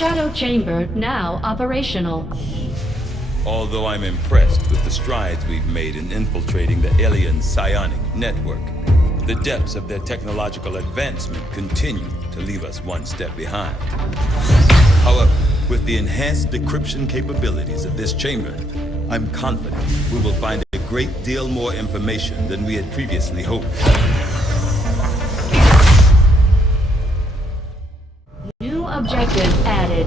Shadow chamber now operational. Although I'm impressed with the strides we've made in infiltrating the alien psionic network, the depths of their technological advancement continue to leave us one step behind. However, with the enhanced decryption capabilities of this chamber, I'm confident we will find a great deal more information than we had previously hoped. New objective added.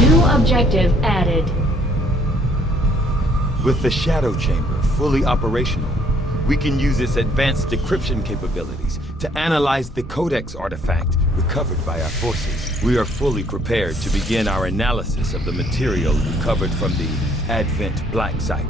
New objective added. With the Shadow Chamber fully operational, we can use its advanced decryption capabilities to analyze the Codex artifact recovered by our forces. We are fully prepared to begin our analysis of the material recovered from the Advent Black Site.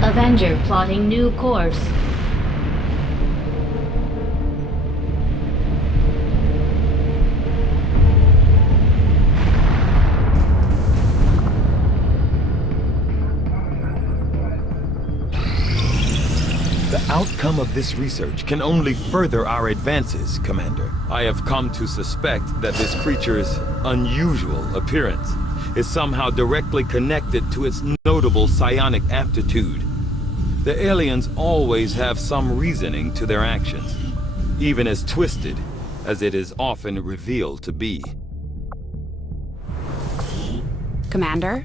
Avenger plotting new course. The outcome of this research can only further our advances, Commander. I have come to suspect that this creature's unusual appearance is somehow directly connected to its notable psionic aptitude. The aliens always have some reasoning to their actions, even as twisted as it is often revealed to be. Commander?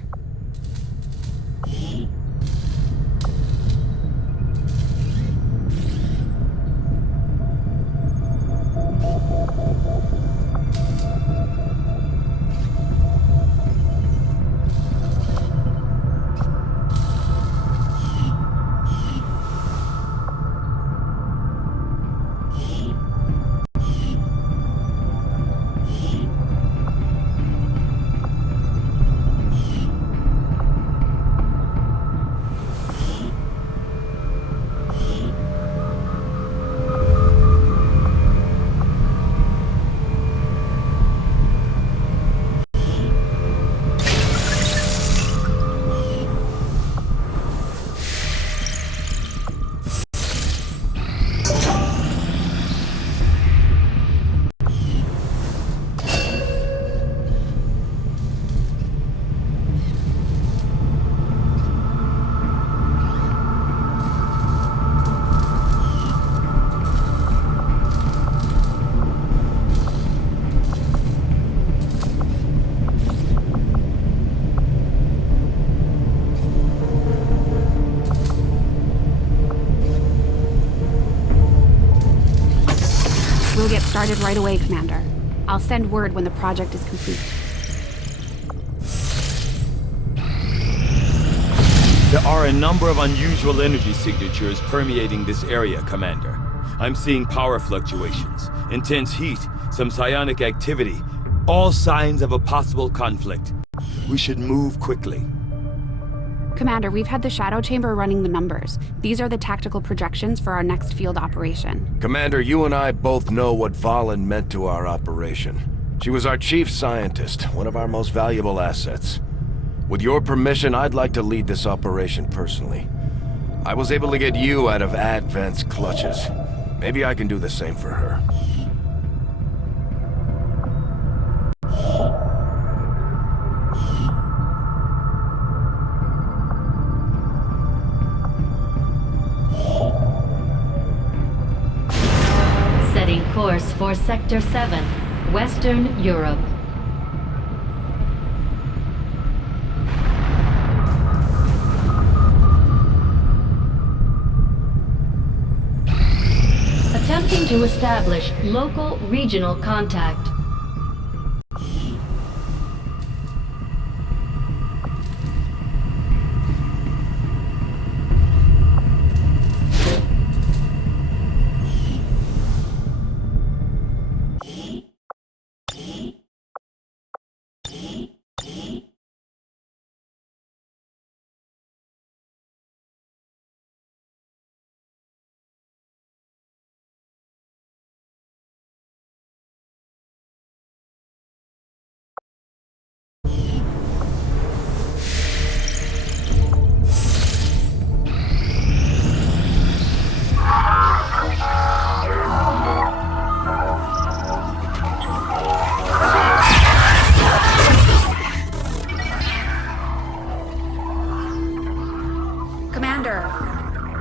We'll get started right away, Commander. I'll send word when the project is complete. There are a number of unusual energy signatures permeating this area, Commander. I'm seeing power fluctuations, intense heat, some psionic activity, all signs of a possible conflict. We should move quickly. Commander, we've had the Shadow Chamber running the numbers. These are the tactical projections for our next field operation. Commander, you and I both know what Valen meant to our operation. She was our chief scientist, one of our most valuable assets. With your permission, I'd like to lead this operation personally. I was able to get you out of Advent's clutches. Maybe I can do the same for her. Setting course for Sector 7, Western Europe. Attempting to establish local regional contact.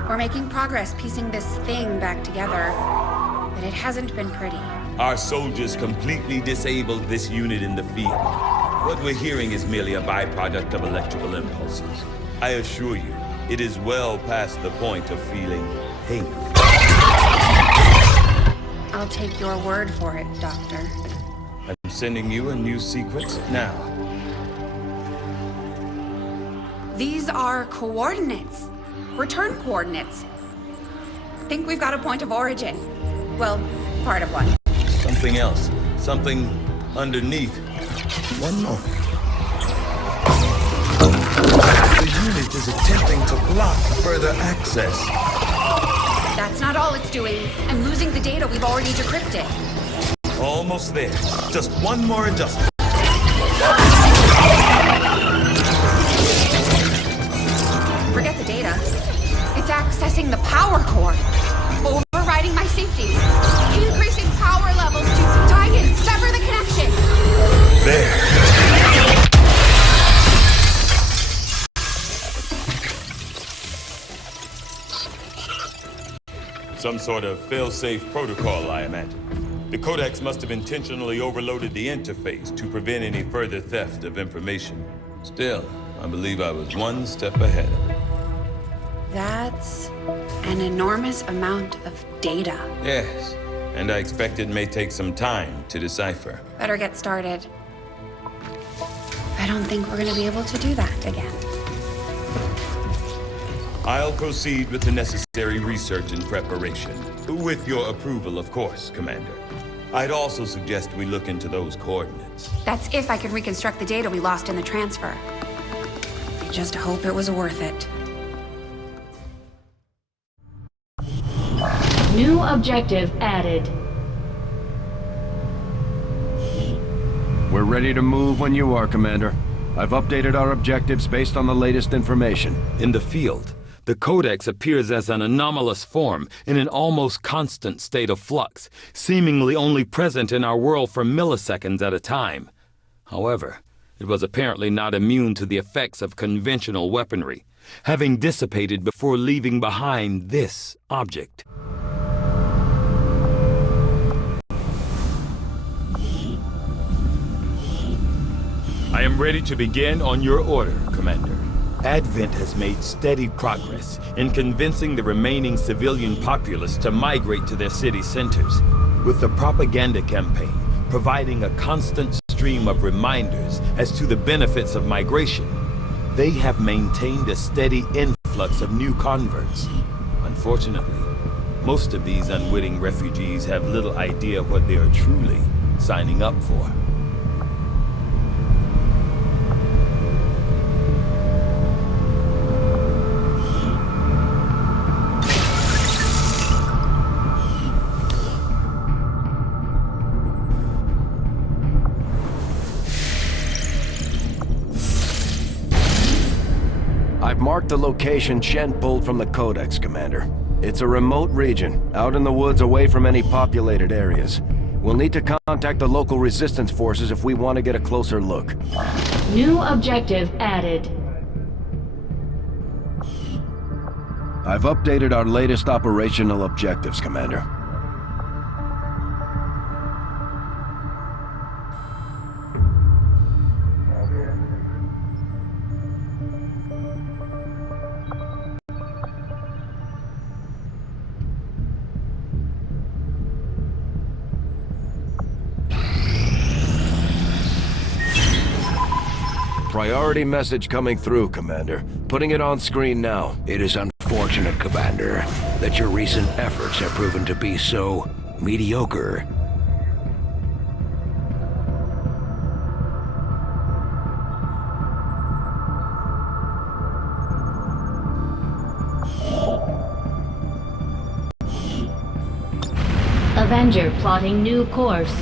We're making progress piecing this thing back together, but it hasn't been pretty. Our soldiers completely disabled this unit in the field. What we're hearing is merely a byproduct of electrical impulses. I assure you, it is well past the point of feeling pain. I'll take your word for it, Doctor. I'm sending you a new sequence now. These are coordinates. Return coordinates. Think we've got a point of origin. Well, part of one. Something else. Something underneath. One moment. The unit is attempting to block further access. That's not all it's doing. I'm losing the data we've already decrypted. Almost there. Just one more adjustment. Forget the data. It's accessing the power core. Overriding my safeties. Increasing power levels to tie in, sever the connection. There. Some sort of fail-safe protocol, I imagine. The Codex must have intentionally overloaded the interface to prevent any further theft of information. Still, I believe I was one step ahead of it. That's an enormous amount of data. Yes, and I expect it may take some time to decipher. Better get started. I don't think we're gonna be able to do that again. I'll proceed with the necessary research and preparation. With your approval, of course, Commander. I'd also suggest we look into those coordinates. That's if I can reconstruct the data we lost in the transfer. I just hope it was worth it. New objective added. We're ready to move when you are, Commander. I've updated our objectives based on the latest information. In the field, the Codex appears as an anomalous form in an almost constant state of flux, seemingly only present in our world for milliseconds at a time. However, it was apparently not immune to the effects of conventional weaponry, having dissipated before leaving behind this object. I am ready to begin on your order, Commander. Advent has made steady progress in convincing the remaining civilian populace to migrate to their city centers, with the propaganda campaign providing a constant stream of reminders as to the benefits of migration. They have maintained a steady influx of new converts. Unfortunately, most of these unwitting refugees have little idea what they are truly signing up for. I've marked the location Shen pulled from the Codex, Commander. It's a remote region, out in the woods away from any populated areas. We'll need to contact the local resistance forces if we want to get a closer look. New objective added. I've updated our latest operational objectives, Commander. Priority message coming through, Commander. Putting it on screen now. It is unfortunate, Commander, that your recent efforts have proven to be so mediocre. Avenger plotting new course.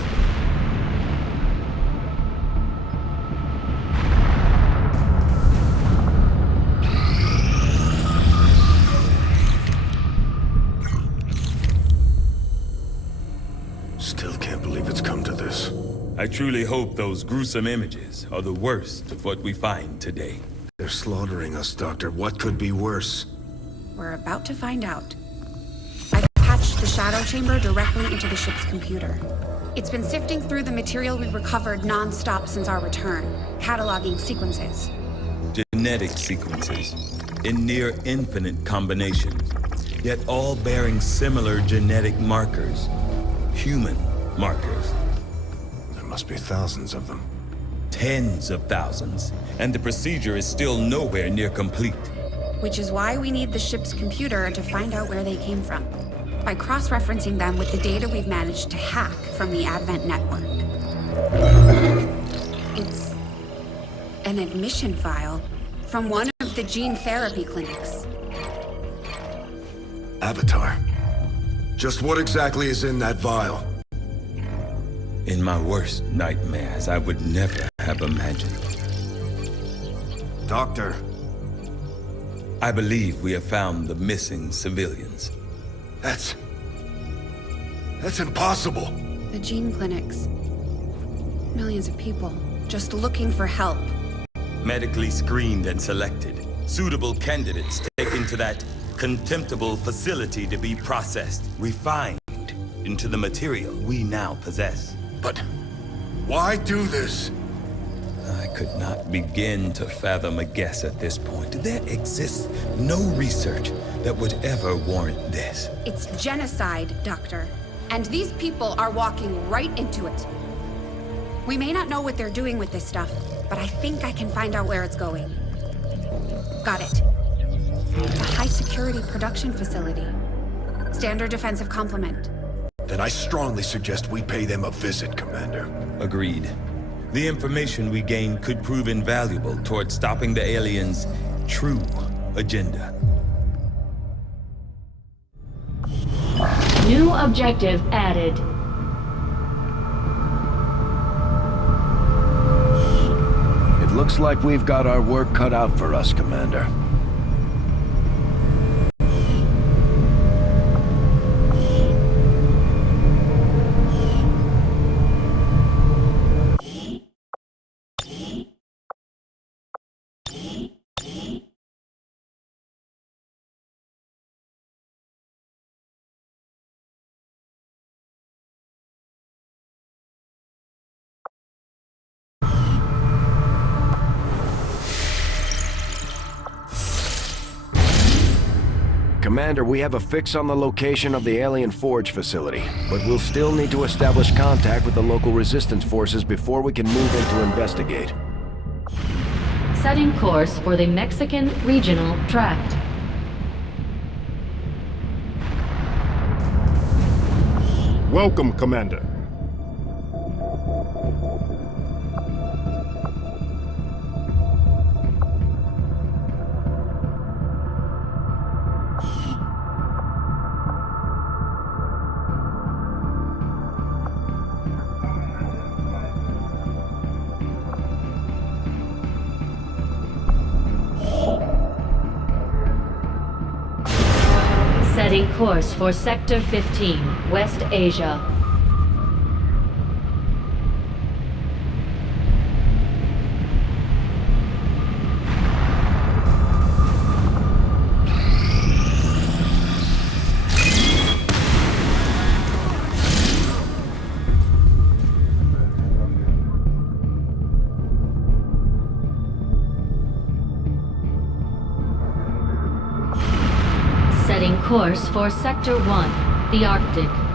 Still can't believe it's come to this. I truly hope those gruesome images are the worst of what we find today. They're slaughtering us, Doctor. What could be worse? We're about to find out. I've patched the shadow chamber directly into the ship's computer. It's been sifting through the material we recovered non-stop since our return, cataloging sequences. Genetic sequences in near infinite combinations, yet all bearing similar genetic markers. Human markers. There must be thousands of them. Tens of thousands, and the procedure is still nowhere near complete. Which is why we need the ship's computer to find out where they came from, by cross-referencing them with the data we've managed to hack from the Advent network. It's an admission file from one of the gene therapy clinics. Avatar. Just what exactly is in that vial? In my worst nightmares, I would never have imagined. Doctor. I believe we have found the missing civilians. That's impossible. The gene clinics. Millions of people just looking for help. Medically screened and selected. Suitable candidates taken to that contemptible facility to be processed, refined into the material we now possess. But why do this? I could not begin to fathom a guess at this point. There exists no research that would ever warrant this. It's genocide, Doctor. And these people are walking right into it. We may not know what they're doing with this stuff, but I think I can find out where it's going. Got it. It's a high-security production facility. Standard defensive complement. Then I strongly suggest we pay them a visit, Commander. Agreed. The information we gain could prove invaluable towards stopping the aliens' true agenda. New objective added. It looks like we've got our work cut out for us, Commander. Commander, we have a fix on the location of the Alien Forge facility, but we'll still need to establish contact with the local resistance forces before we can move in to investigate. Setting course for the Mexican Regional Tract. Welcome, Commander. Setting course for Sector 15, West Asia. Setting course for Sector 1, the Arctic.